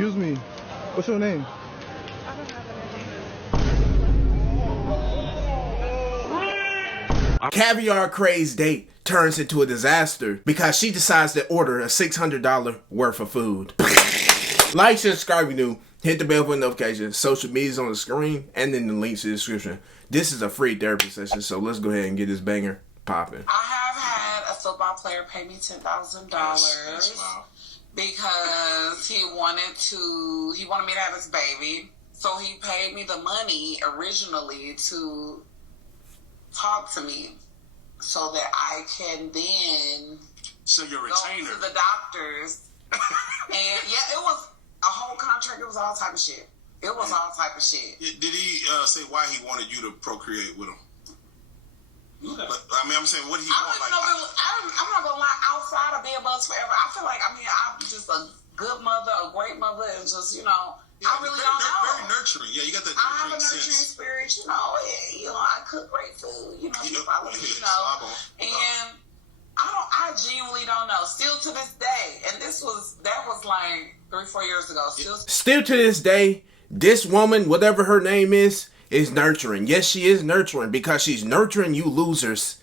Excuse me. What's your name? I don't have a Caviar craze date turns into a disaster because she decides to order a $600 worth of food. Like, share, subscribe if you're new. Hit the bell for notifications. Social media's on the screen and in the links in the description. This is a free therapy session, so let's go ahead and get this banger popping. I have had a football player pay me $10,000 because he wanted me to have his baby. So he paid me the money originally to talk to me so that I can then So your retainer. go to the doctors. And yeah, it was a whole contract. It was all type of shit. It was all type of shit. Did he say why he wanted you to procreate with him? But, I mean, I'm saying, what did he want? I'm not gonna lie. Outside of being bugs forever, I feel like I'm just a good mother, a great mother, and just I really don't know. Very nurturing. Yeah, you got that I have a nurturing nurturing sense. spirit. I cook great food. And I genuinely don't know. Still to this day, and that was like 3-4 years ago. Still to this day, this woman, whatever her name is nurturing. Yes, she is nurturing because she's nurturing you losers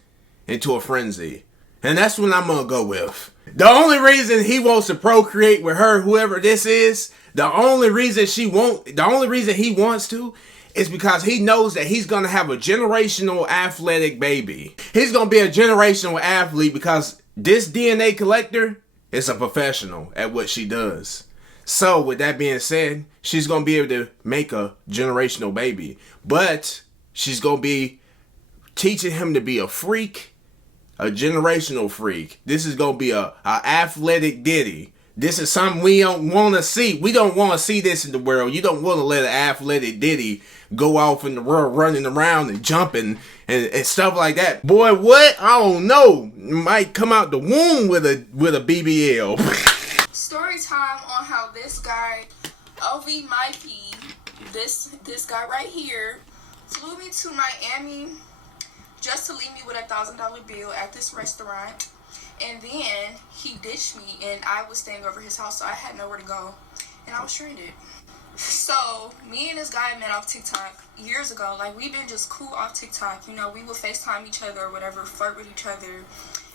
into a frenzy. And that's what I'm gonna go with. The only reason he wants to procreate with her, whoever this is, the only reason he wants to is because he knows that he's gonna have a generational athletic baby. He's gonna be a generational athlete because this DNA collector is a professional at what she does. So, with that being said, she's going to be able to make a generational baby. But she's going to be teaching him to be a freak, a generational freak. This is going to be a athletic ditty. This is something we don't want to see. We don't want to see this in the world. You don't want to let an athletic ditty go off in the world running around and jumping and stuff like that. Boy, what? I don't know. Might come out the womb with a BBL. story time on how this guy, OV Mikey, this guy right here, flew me to Miami just to leave me with $1,000 bill at this restaurant. And then he ditched me and I was staying over his house, so I had nowhere to go. And I was stranded. So, me and this guy met off TikTok years ago. Like, we've been just cool off TikTok. We would FaceTime each other or whatever, flirt with each other,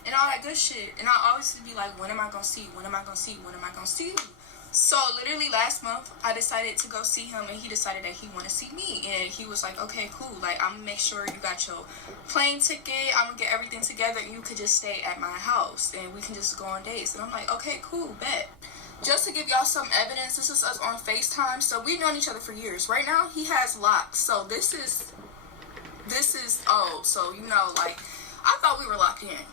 and all that good shit. And I always would be like, when am I gonna see you? When am I gonna see you? When am I gonna see you? So, literally last month, I decided to go see him, and he decided that he wanted to see me. And he was like, okay, cool. Like, I'm gonna make sure you got your plane ticket. I'm gonna get everything together, and you could just stay at my house, and we can just go on dates. And I'm like, okay, cool, bet. Just to give y'all some evidence, this is us on FaceTime. So we've known each other for years. Right now, he has locks. So this is old. So, like, I thought we were locked in.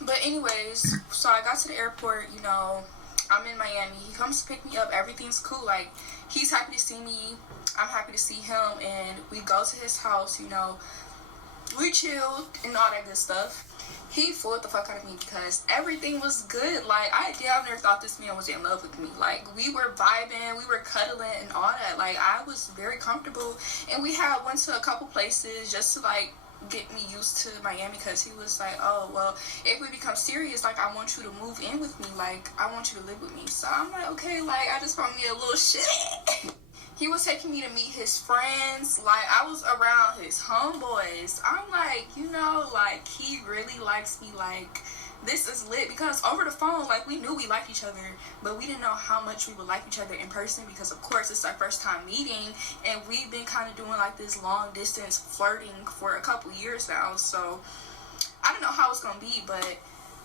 But anyways, so I got to the airport, I'm in Miami. He comes to pick me up. Everything's cool. Like, he's happy to see me. I'm happy to see him. And we go to his house, we chilled and all that good stuff. He fooled the fuck out of me because everything was good. Like, I never thought this man was in love with me. Like, we were vibing, we were cuddling and all that. Like, I was very comfortable. And we went to a couple places just to, like, get me used to Miami, because he was like, oh, well, if we become serious, like, I want you to move in with me. Like, I want you to live with me. So I'm like, okay, like, I just want me a little shit. He was taking me to meet his friends. Like, I was around his homeboys. I'm like, like, he really likes me. Like, this is lit. Because over the phone, like, we knew we liked each other, but we didn't know how much we would like each other in person, because, of course, it's our first time meeting, and we've been kind of doing, like, this long-distance flirting for a couple years now. So I don't know how it's going to be, but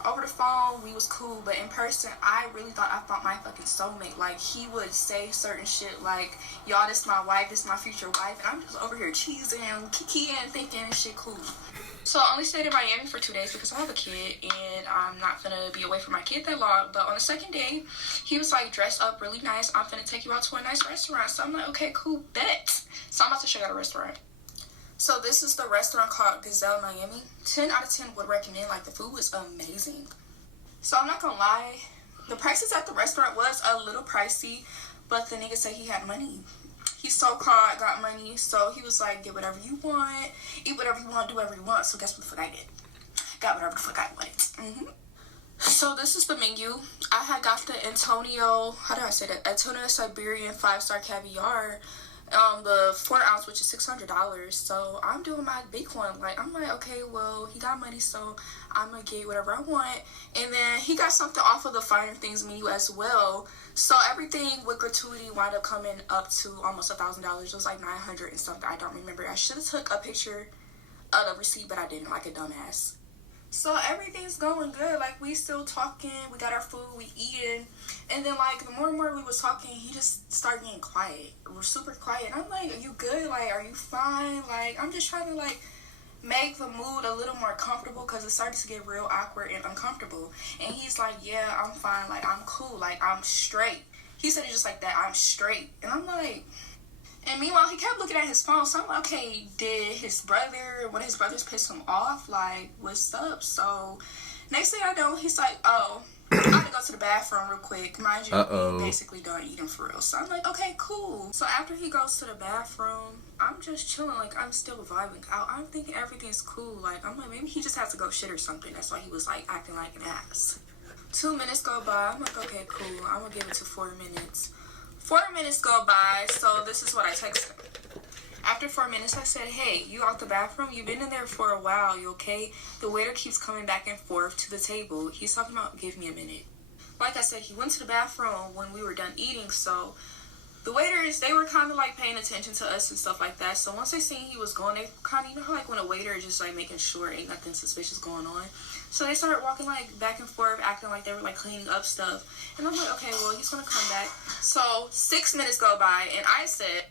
over the phone, we was cool, but in person, I really thought I found my fucking soulmate. Like, he would say certain shit like, y'all, this my wife, this my future wife, and I'm just over here cheesing, kikiing, thinking shit cool. So I only stayed in Miami for 2 days because I have a kid, and I'm not gonna be away from my kid that long. But on the second day, he was like, dress up really nice, I'm gonna take you out to a nice restaurant. So I'm like, okay, cool, bet. So I'm about to show you the restaurant. So this is the restaurant called Gazelle Miami. 10 out of 10 would recommend. Like, the food was amazing. So I'm not gonna lie, the prices at the restaurant was a little pricey, but the nigga said he had money. He so-called got money, so he was like, get whatever you want, eat whatever you want, do whatever you want. So guess what the fuck I did? Got whatever the fuck I wanted. So this is the menu. I had got the Antonio, how do I say that? Antonio Siberian 5-star caviar. The 4-ounce, which is $600. So I'm doing my big one. Like, I'm like, okay, well, he got money, so I'm gonna get whatever I want. And then he got something off of the finer things menu as well. So everything with gratuity wound up coming up to almost $1,000. It was like 900 and something. I don't remember. I should have took a picture of the receipt, but I didn't, like a dumbass. So everything's going good. Like, we still talking. We got our food. We eating. And then, like, the more and more we was talking, he just started getting quiet. We're super quiet. And I'm like, are you good? Like, are you fine? Like, I'm just trying to, like, make the mood a little more comfortable because it started to get real awkward and uncomfortable. And he's like, yeah, I'm fine. Like, I'm cool. Like, I'm straight. He said it just like that. I'm straight. And I'm like... And meanwhile, he kept looking at his phone. So I'm like, okay, did one of his brothers piss him off? Like, what's up? So, next thing I know, he's like, oh, I gotta go to the bathroom real quick. Mind you, he basically done eating for real. So I'm like, okay, cool. So after he goes to the bathroom, I'm just chilling. Like, I'm still vibing out. I'm thinking everything's cool. Like, I'm like, maybe he just has to go shit or something. That's why he was, like, acting like an ass. 2 minutes go by. I'm like, okay, cool. I'm gonna give it to 4 minutes. 4 minutes go by, so this is what I text him. After 4 minutes, I said, hey, you out the bathroom? You've been in there for a while, you okay? The waiter keeps coming back and forth to the table. He's talking about, give me a minute. Like I said, he went to the bathroom when we were done eating, so the waiters, they were kind of like paying attention to us and stuff like that. So once they seen he was going, they kind of, you know how like when a waiter is just like making sure ain't nothing suspicious going on. So they started walking like back and forth, acting like they were like cleaning up stuff. And I'm like, okay, well, he's gonna come back. So 6 minutes go by and I said,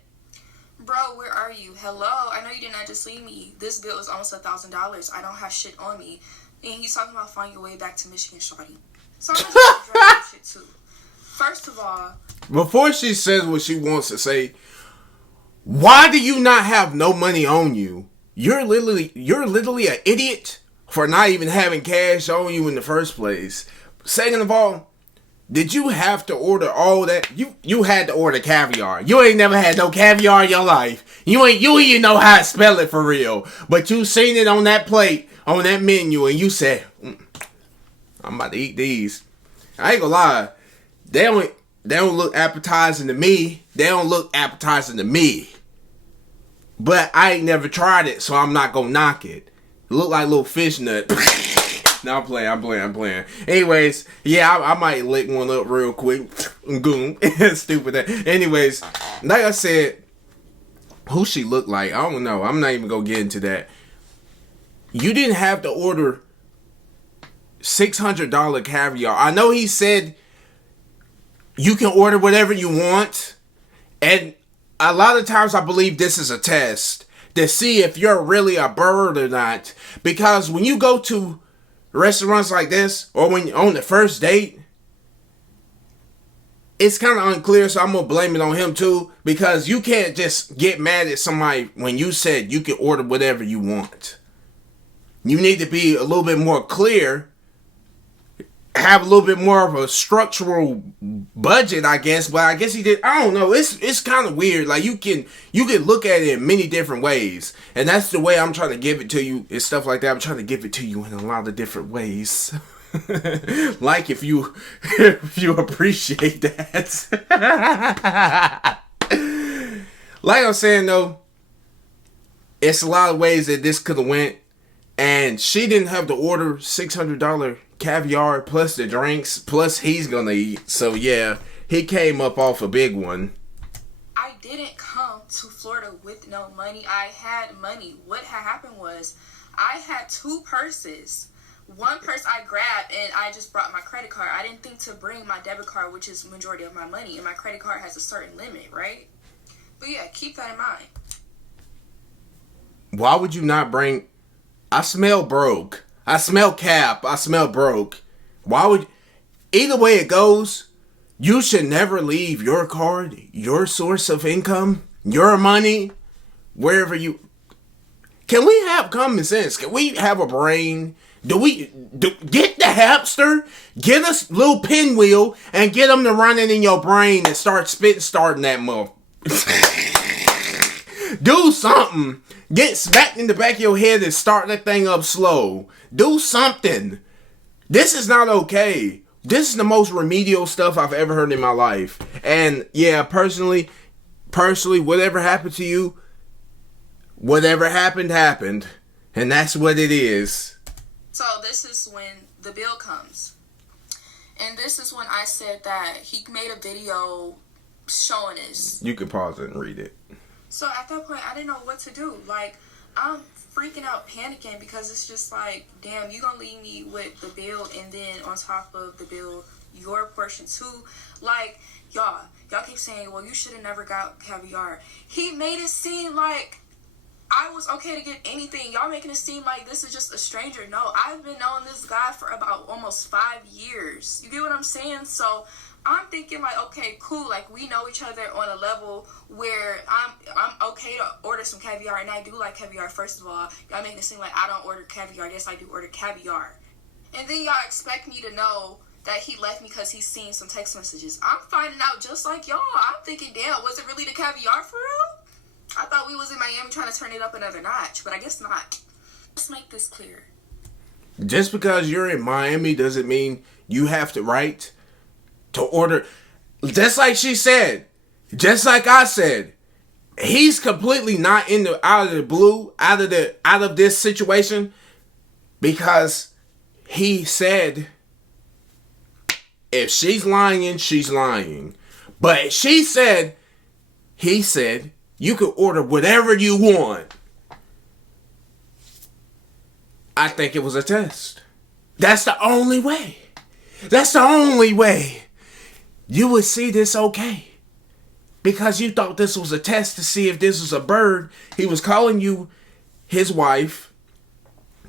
bro, where are you? Hello, I know you did not just leave me. This bill is almost $1,000. I don't have shit on me. And he's talking about finding your way back to Michigan, shawty. So I'm just gonna address that shit too. First of all, before she says what she wants to say, why do you not have no money on you? You're literally an idiot for not even having cash on you in the first place. Second of all, did you have to order all that? You had to order caviar. You ain't never had no caviar in your life. You even know how to spell it for real. But you seen it on that plate, on that menu, and you said, I'm about to eat these. I ain't gonna lie. They don't look appetizing to me. They don't look appetizing to me. But I ain't never tried it, so I'm not gonna knock it. It look like little fish nut. No, I'm playing. Anyways, yeah, I might lick one up real quick. Goom. Stupid. Anyways, like I said, who she look like, I don't know. I'm not even gonna get into that. You didn't have to order $600 caviar. I know he said you can order whatever you want. And a lot of times I believe this is a test to see if you're really a bird or not. Because when you go to restaurants like this, or when you're on the first date, it's kind of unclear, so I'm going to blame it on him too. Because you can't just get mad at somebody when you said you can order whatever you want. You need to be a little bit more clear. Have a little bit more of a structural budget, I guess. But I guess he did. I don't know. It's kind of weird. Like you can look at it in many different ways, and that's the way I'm trying to give it to you. It's stuff like that. I'm trying to give it to you in a lot of different ways. Like if you appreciate that. Like I'm saying though, it's a lot of ways that this could have went, and she didn't have to order $600 caviar plus the drinks plus he's gonna eat. So yeah, he came up off a big one. I didn't come to Florida with no money. I had money. What had happened was I had 2 purses. One purse I grabbed and I just brought my credit card. I didn't think to bring my debit card, which is the majority of my money, and my credit card has a certain limit, right? But yeah, keep that in mind. Why would you not bring... I smell broke. I smell cap. I smell broke. Why would... Either way it goes, you should never leave your card, your source of income, your money, wherever you... Can we have common sense? Can we have a brain? Get the hamster, get a little pinwheel, and get them to run it in your brain and start starting that mother. Do something. Get smacked in the back of your head and start that thing up slow. Do something. This is not okay. This is the most remedial stuff I've ever heard in my life. And yeah, personally, whatever happened to you, whatever happened. And that's what it is. So this is when the bill comes. And this is when I said that he made a video showing us. You can pause it and read it. So at that point, I didn't know what to do. Like, I'm freaking out, panicking, because it's just like, damn, you gonna leave me with the bill, and then on top of the bill, your portion too. Like, y'all keep saying, well, you should have never got caviar. He made it seem like I was okay to get anything. Y'all making it seem like this is just a stranger. No, I've been knowing this guy for about almost 5 years. You get what I'm saying? So I'm thinking like, okay, cool. Like, we know each other on a level where I'm okay to order some caviar, and I do like caviar. First of all, y'all making it seem like I don't order caviar. Yes, I do order caviar. And then y'all expect me to know that he left me because he's seen some text messages. I'm finding out just like y'all. I'm thinking, damn, was it really the caviar for real? I thought we was in Miami trying to turn it up another notch, but I guess not. Let's make this clear. Just because you're in Miami doesn't mean you have the right to order. Just like she said, just like I said, he's completely not out of the blue, out of this situation, because he said, if she's lying, she's lying. But he said, you can order whatever you want. I think it was a test. That's the only way. That's the only way you would see this okay. Because you thought this was a test to see if this was a bird. He was calling you his wife.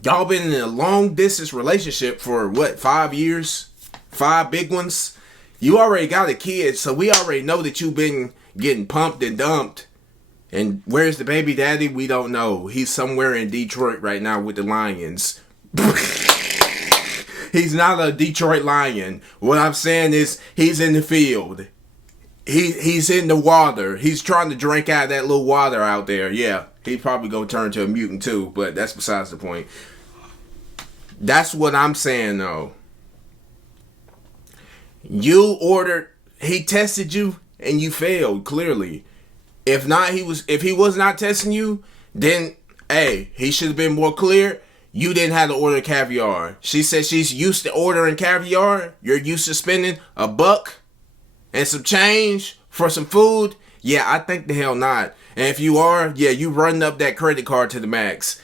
Y'all been in a long distance relationship for what, 5 years? 5 big ones? You already got a kid, so we already know that you've been getting pumped and dumped. And where's the baby daddy? We don't know. He's somewhere in Detroit right now with the Lions. He's not a Detroit Lion. What I'm saying is he's in the field. He's in the water. He's trying to drink out of that little water out there. Yeah, he's probably going to turn to a mutant too, but that's besides the point. That's what I'm saying though. He tested you and you failed clearly. If he was not testing you, then hey, he should have been more clear. You didn't have to order caviar. She said she's used to ordering caviar. You're used to spending $1 and some change for some food. Yeah, I think the hell not. And if you are, yeah, you running up that credit card to the max.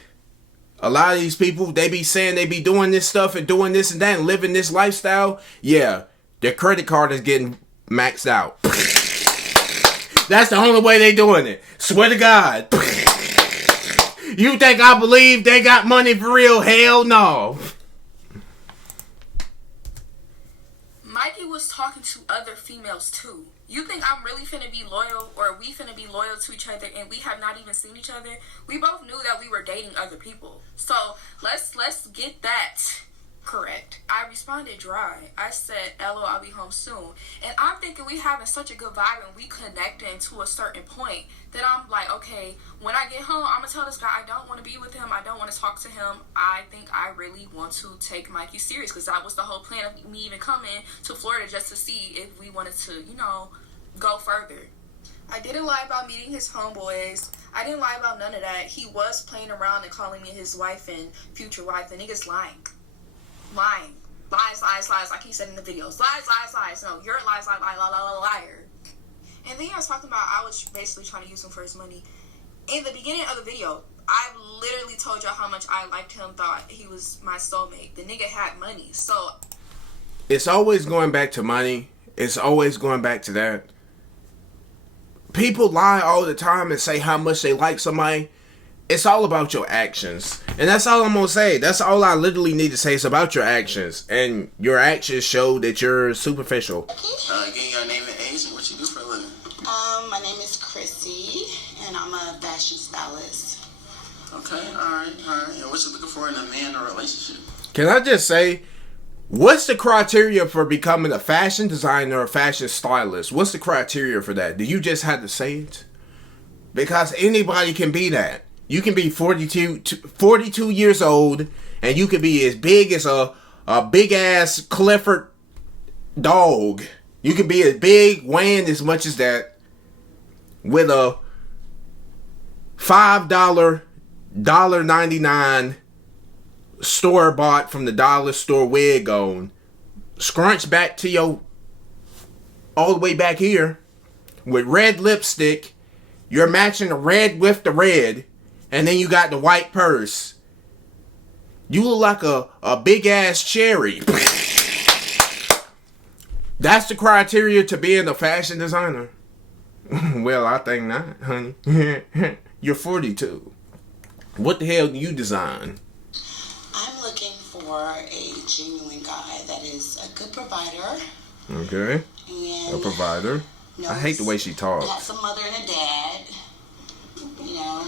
A lot of these people, they be saying they be doing this stuff and doing this and that and living this lifestyle. Yeah, their credit card is getting maxed out. That's the only way they doing it. Swear to God. You think I believe they got money for real? Hell no. Mikey was talking to other females too. You think I'm really finna be loyal, or we finna be loyal to each other, and we have not even seen each other? We both knew that we were dating other people. So let's get that correct. I responded dry. I said, "LO, I'll be home soon." And I'm thinking we having such a good vibe and we connecting to a certain point that I'm like, okay, when I get home, I'm gonna tell this guy I don't want to be with him. I don't want to talk to him. I think I really want to take Mikey serious, because that was the whole plan of me even coming to Florida, just to see if we wanted to, go further. I didn't lie about meeting his homeboys. I didn't lie about none of that. He was playing around and calling me his wife and future wife. The nigga's lying. Lies, like he said in the videos. Lies. No, you're a liar. And then I was talking about I was basically trying to use him for his money. In the beginning of the video, I literally told y'all how much I liked him, thought he was my soulmate. The nigga had money, so... It's always going back to money. It's always going back to that. People lie all the time and say how much they like somebody. It's all about your actions. And that's all I'm going to say. That's all I literally need to say. It's about your actions. And your actions show that you're superficial. Give me your name and age and what you do for a living. My name is Chrissy, and I'm a fashion stylist. Okay, alright. And what you looking for in a man or relationship? Can I just say, what's the criteria for becoming a fashion designer or fashion stylist? What's the criteria for that? Do you just have to say it? Because anybody can be that. You can be 42 years old, and you can be as big as a a big ass Clifford dog. You can be as big, weighing as much as that, with a $5, $1.99 store bought from the dollar store wig on, scrunch back to your all the way back here with red lipstick. You're matching the red with the red, and then you got the white purse. You look like a big ass cherry. That's the criteria to being a fashion designer. Well, I think not, honey. You're 42. What the hell do you design? I'm looking for a genuine guy that is a good provider. Okay. And A provider. I hate the way she talks. Has a mother and a dad. You know.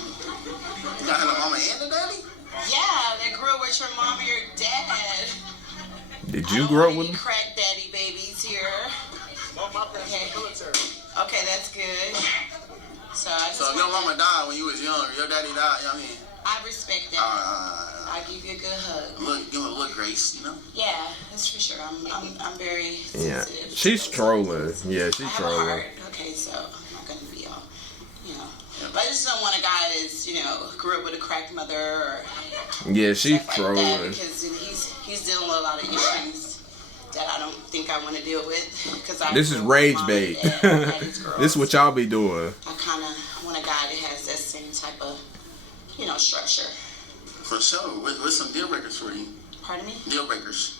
You got a mama and a daddy? Yeah, they grew up with your mom or your dad. Did you grow up with any them? crack daddy babies here. Okay, that's good. So your mama died when you was young, your daddy died, I mean. I respect that. I give you a good hug. Give a look, Grace, you know? Yeah, that's for sure. I'm very sensitive. Yeah. She's trolling. Yeah, she's I have a trolling. heart. Okay, so I'm not gonna be all, you know. But I just don't want a guy that's, you know, grew up with a crack mother or Yeah, she's stuff trolling. like that, because he's dealing with a lot of issues that I don't think I want to deal with. This is rage bait. This is what y'all be doing. I kind of want a guy that has that same type of, you know, structure. For sure. What's some deal breakers for you? Pardon me? Deal breakers.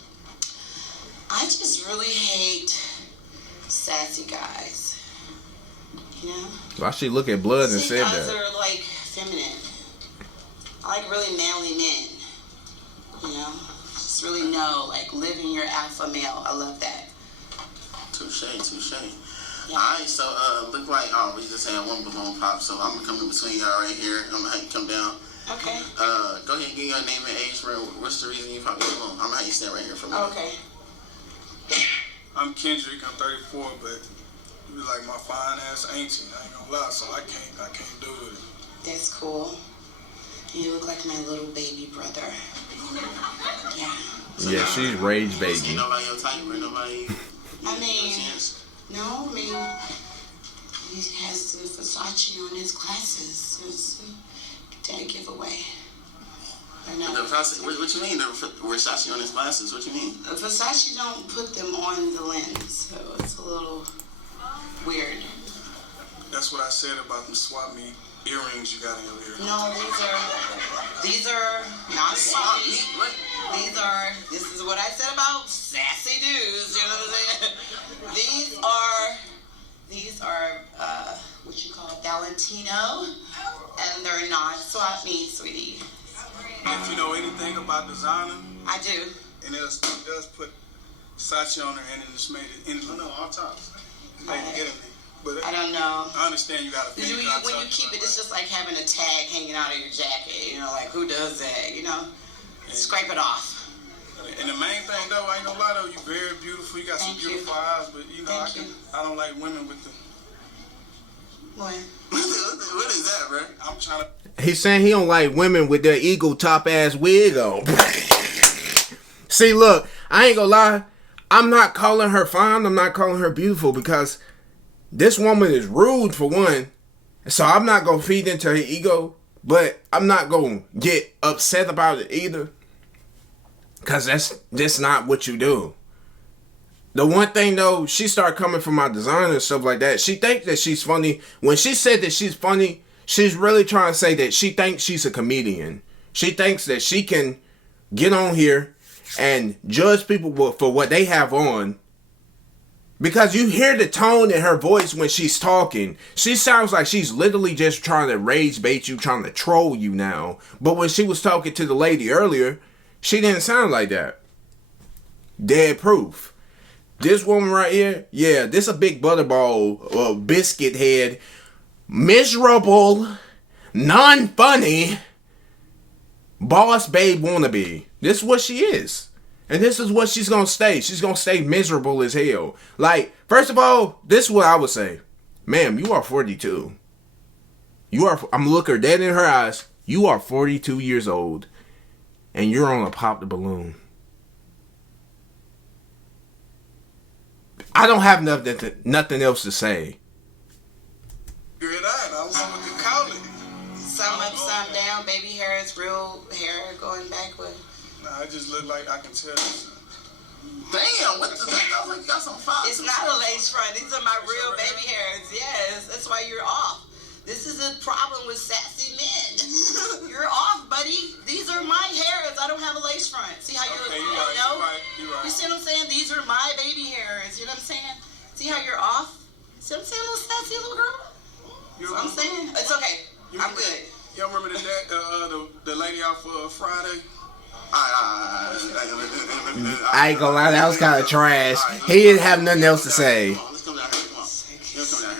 I just really hate sassy guys. You know? Why she look at blood and said guys that? are like feminine. I like really manly men. You know? Just really know, like, living your alpha male. I love that. Touche. Yeah. Alright, so look like we just had one balloon pop, so I'm gonna come in between y'all right here. I'm gonna have you come down. Okay. Go ahead and give your name and age, bro. What's the reason you popped your balloon? I'm gonna have you stand right here for me. Okay. I'm Kendrick, I'm 34, but you like my fine ass auntie. I ain't gonna lie, so I can't do it. That's cool. You look like my little baby brother. Yeah. Yeah, she's rage Ain't baby. nobody your type or nobody. I mean, no, I mean, he has the Versace on his glasses. It's a dead giveaway. Or no. The Versace, what you mean? The Versace on his glasses? What you mean? Versace don't put them on the lens, so it's a little weird. That's what I said about them swap meet earrings you got in your ear. No, these are not swap meet. What? This is what I said about sassy dudes, you know what I'm saying? These are what you call Valentino, and they're not swap meet, sweetie. If you know anything about designing, I do. and it does put Versace on her and it's made it in all tops. Made it get in there. But I don't know. I understand you got to When you keep it, it's just like having a tag hanging out of your jacket. You know, like who does that? You know, scrape it off. And the main thing though, I ain't gonna lie though, you very beautiful. You got some Thank you. beautiful eyes, but you know, Thank you. I don't like women with the. What? What is that, bro? I'm trying to. He's saying he don't like women with their eagle top ass wig on. See, look, I ain't gonna lie. I'm not calling her fine. I'm not calling her beautiful because this woman is rude for one. So I'm not gonna feed into her ego, but I'm not gonna get upset about it either. Cause that's not what you do. The one thing though, she started coming from my design and stuff like that. She thinks that she's funny. When she said that she's funny, she's really trying to say that she thinks she's a comedian. She thinks that she can get on here and judge people for what they have on. Because you hear the tone in her voice when she's talking. She sounds like she's literally just trying to rage bait you, trying to troll you now. But when she was talking to the lady earlier, she didn't sound like that. Dead proof. This woman right here, yeah, this a big butterball, biscuit head, miserable, non-funny, boss babe wannabe. This is what she is. And this is what she's going to stay. She's going to stay miserable as hell. Like, first of all, this is what I would say. Ma'am, you are 42. I'm looking her dead in her eyes. You are 42 years old. And you're on a pop the balloon. I don't have nothing else to say. Good eye. I was on what you call it. Some up, some down. Baby hair is real hair going backward. Nah, I just look like I can tell. Damn, what the heck? I got some fire. It's not a lace front. These are my real baby hairs. Yes, that's why you're off. This is a problem with sassy men. You're off, buddy. These are my hairs. I don't have a lace front. See how you're, Okay, you you're know? right. You're right. You see what I'm saying? These are my baby hairs. You know what I'm saying? See how you're off? See what I'm saying, little sassy little girl? You know what I'm saying? It's okay. I'm good. Y'all remember the lady out for Friday? I ain't gonna lie, that was kind of trash. He didn't have nothing else to say. Let's come down here. Come on. Let's come down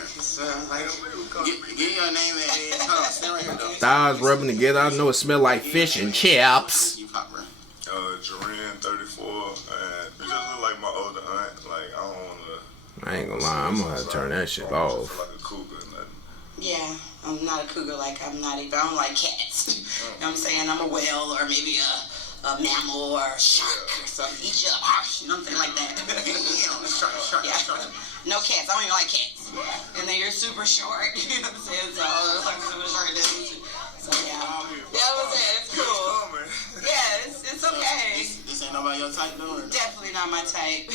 here. Get your name and hold on, stand right here though. Thighs rubbing together. I know it smell like fish and chips. Joanne, 34, and it just look like my older aunt. Like, I don't wanna. I ain't gonna lie, I'm gonna have to turn that shit off. Like a cougar or nothing. Yeah, I'm not a cougar. Like, I don't like cats. You know what I'm saying? I'm a whale or maybe a mammal or a shark or something. Eat you up, harsh. You know what I'm saying? Like that. Yeah. No cats. I don't even like cats. And then you're super short. You know what I'm saying? So, like super short dude. So, yeah. Yeah, I'm saying? It's cool. Yeah, it's okay. This ain't nobody your type, though? Definitely not my type.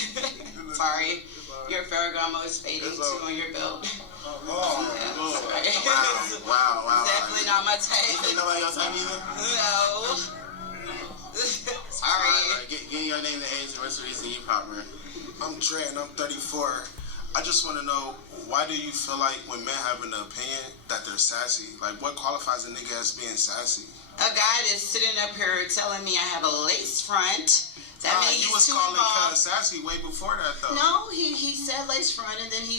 Sorry. Your Ferragamo is fading too on your belt. Wow. Definitely not my type. This ain't nobody your type either? No. Sorry. Get your name, the age, and rest of the reason you pop, man. I'm Dre and I'm 34. I just want to know, why do you feel like when men have an opinion that they're sassy? Like, what qualifies a nigga as being sassy? A guy that's sitting up here telling me I have a lace front. That means you he's was too calling involved. Cuz sassy way before that, though. No, he said lace front, and then he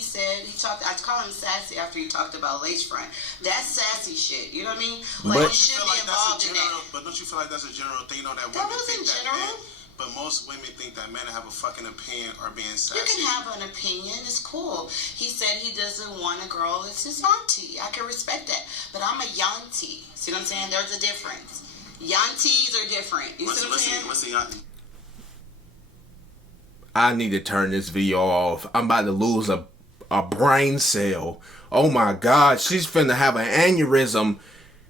talked. I call him sassy after he talked about lace front. That's sassy shit. You know what I mean? Like, you should be involved in that. But don't you feel like that's a general thing, though, that That women wasn't think general. that men, but most women think that men have a fucking opinion are being sassy. You can have an opinion. It's cool. He said he doesn't want a girl that's his auntie. I can respect that. But I'm a yanti. See what I'm saying? There's a difference. Yantis are different. You see what I'm saying? What's the yanti? I need to turn this video off. I'm about to lose a brain cell. Oh my God, she's finna have an aneurysm.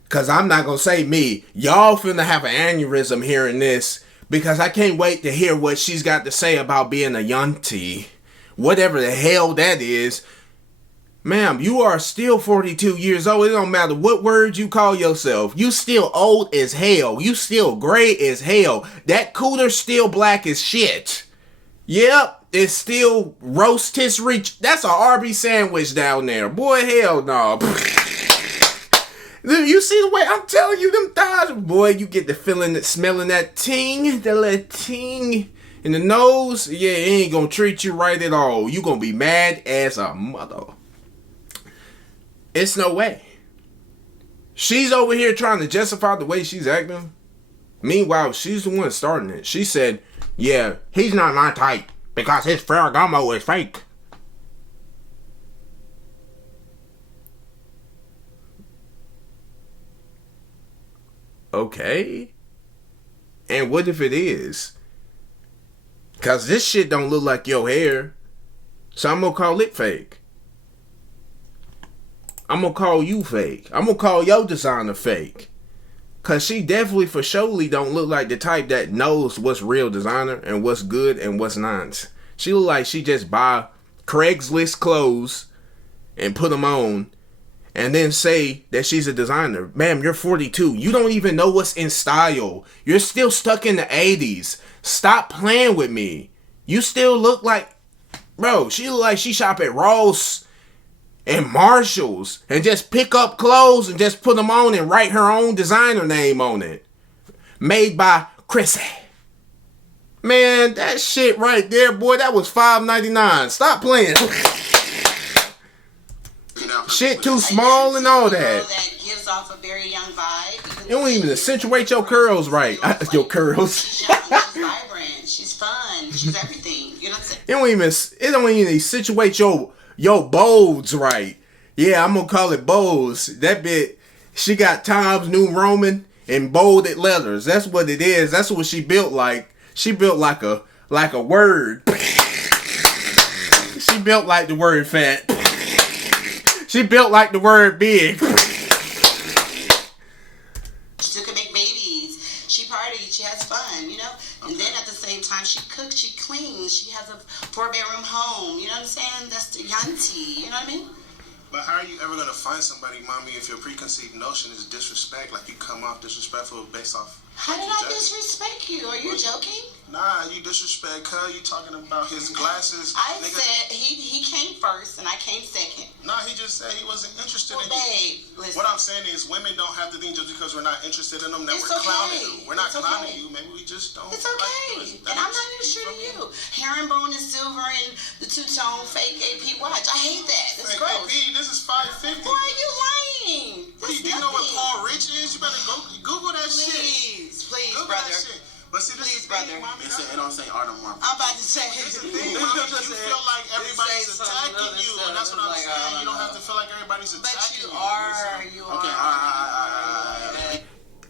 Cause I'm not gonna say me. Y'all finna have an aneurysm hearing this. Because I can't wait to hear what she's got to say about being a yanti. Whatever the hell that is. Ma'am, you are still 42 years old. It don't matter what word you call yourself. You still old as hell. You still gray as hell. That cooter's still black as shit. Yep, it's still rotisserie. That's a Arby's sandwich down there. Boy, hell no. You see the way I'm telling you them thighs? Boy, you get the feeling that smelling that ting, that little ting in the nose. Yeah, it ain't gonna treat you right at all. You gonna be mad as a mother. It's no way. She's over here trying to justify the way she's acting. Meanwhile, she's the one starting it. She said, yeah, he's not my type because his Ferragamo is fake. Okay. And what if it is? Because this shit don't look like your hair. So I'm going to call it fake. I'm going to call you fake. I'm going to call your designer fake. Because she definitely for surely don't look like the type that knows what's real designer and what's good and what's not. She look like she just buy Craigslist clothes and put them on and then say that she's a designer. Ma'am, you're 42. You don't even know what's in style. You're still stuck in the 80s. Stop playing with me. You still look like... Bro, she look like she shop at Ross and Marshalls and just pick up clothes and just put them on and write her own designer name on it. Made by Chrissy. Man, that shit right there, boy, that was $5.99. Stop playing. Shit too small and all that. That gives off a very young vibe. You don't even accentuate your curls right. Your curls. She's vibrant. She's fun. She's everything. You know what I'm saying? It don't even accentuate your bows right. Yeah, I'm gonna call it bows. That bit, she got Times New Roman and bolded letters. That's what it is. That's what she built like. She built like a word. She She built like the word fat. She built like the word big. She could make babies. She partied. She has fun, you know? And then at the same time, she cooks. She cleans. She has a 4-bedroom home. You know what I'm saying? That's the yanti. You know what I mean? But how are you ever gonna find somebody, mommy, if your preconceived notion is disrespect? Like you come off disrespectful based off. How did I disrespect you? Are you joking? Nah, you disrespect her. You talking about his glasses. I said he came first and I came second. Nah, he just said he wasn't interested in you. Babe, listen. What I'm saying is women don't have to think just because we're not interested in them that we're clowning you. We're not clowning you. Maybe we just don't. It's okay. And I'm not interested in you. Herringbone and silver and the two-tone fake AP watch. I hate that. It's Fake gross. AP, this is $550. Why are you lying? Do you know what Paul Rich is? You better go Google that shit. Please, Google brother. that shit. But see, this is the thing, mommy. It don't say art no more. I'm about to say. This is the thing, mommy. You feel like everybody's attacking you, and that's what I'm saying. You don't have to feel like everybody's attacking you. But you are. Okay, all right.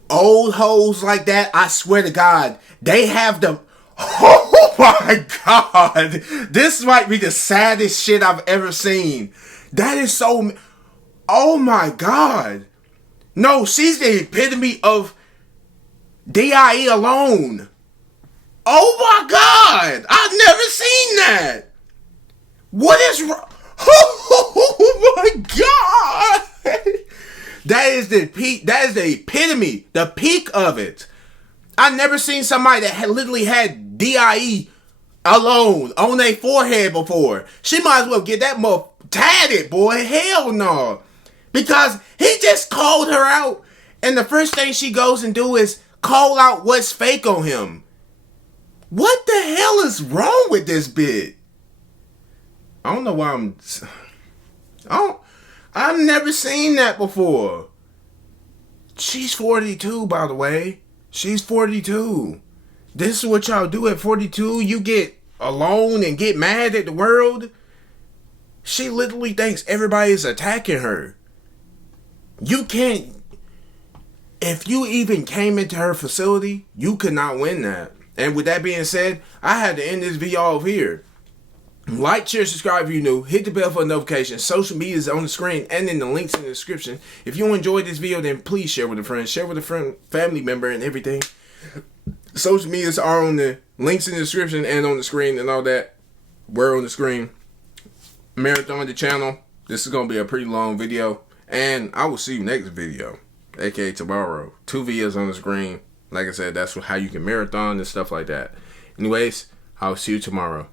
Old hoes like that, I swear to God, they have the... Oh my God. This might be the saddest shit I've ever seen. That is so... Oh my God. No, she's the epitome of DIE alone. Oh my God. I've never seen that. What is wrong? Oh my God. That is the peak. That is the epitome, the peak of it. I've never seen somebody that had literally had DIE alone on their forehead before. She might as well get that mother tatted, boy. Hell no. Because he just called her out, and the first thing she goes and do is call out what's fake on him. What the hell is wrong with this bit? I don't know why I've never seen that before. She's 42, by the way. She's 42. This is what y'all do at 42. You get alone and get mad at the world. She literally thinks everybody's attacking her. You can't... If you even came into her facility, you could not win that. And with that being said, I had to end this video off here. Like, share, subscribe if you're new. Hit the bell for notifications. Social media is on the screen and in the links in the description. If you enjoyed this video, then please share with a friend. Share with a friend, family member, and everything. Social medias are on the links in the description and on the screen and all that. We're on the screen. Marathon the channel. This is going to be a pretty long video. And I will see you next video. AKA tomorrow. 2 videos on the screen. Like I said, that's how you can marathon and stuff like that. Anyways, I'll see you tomorrow.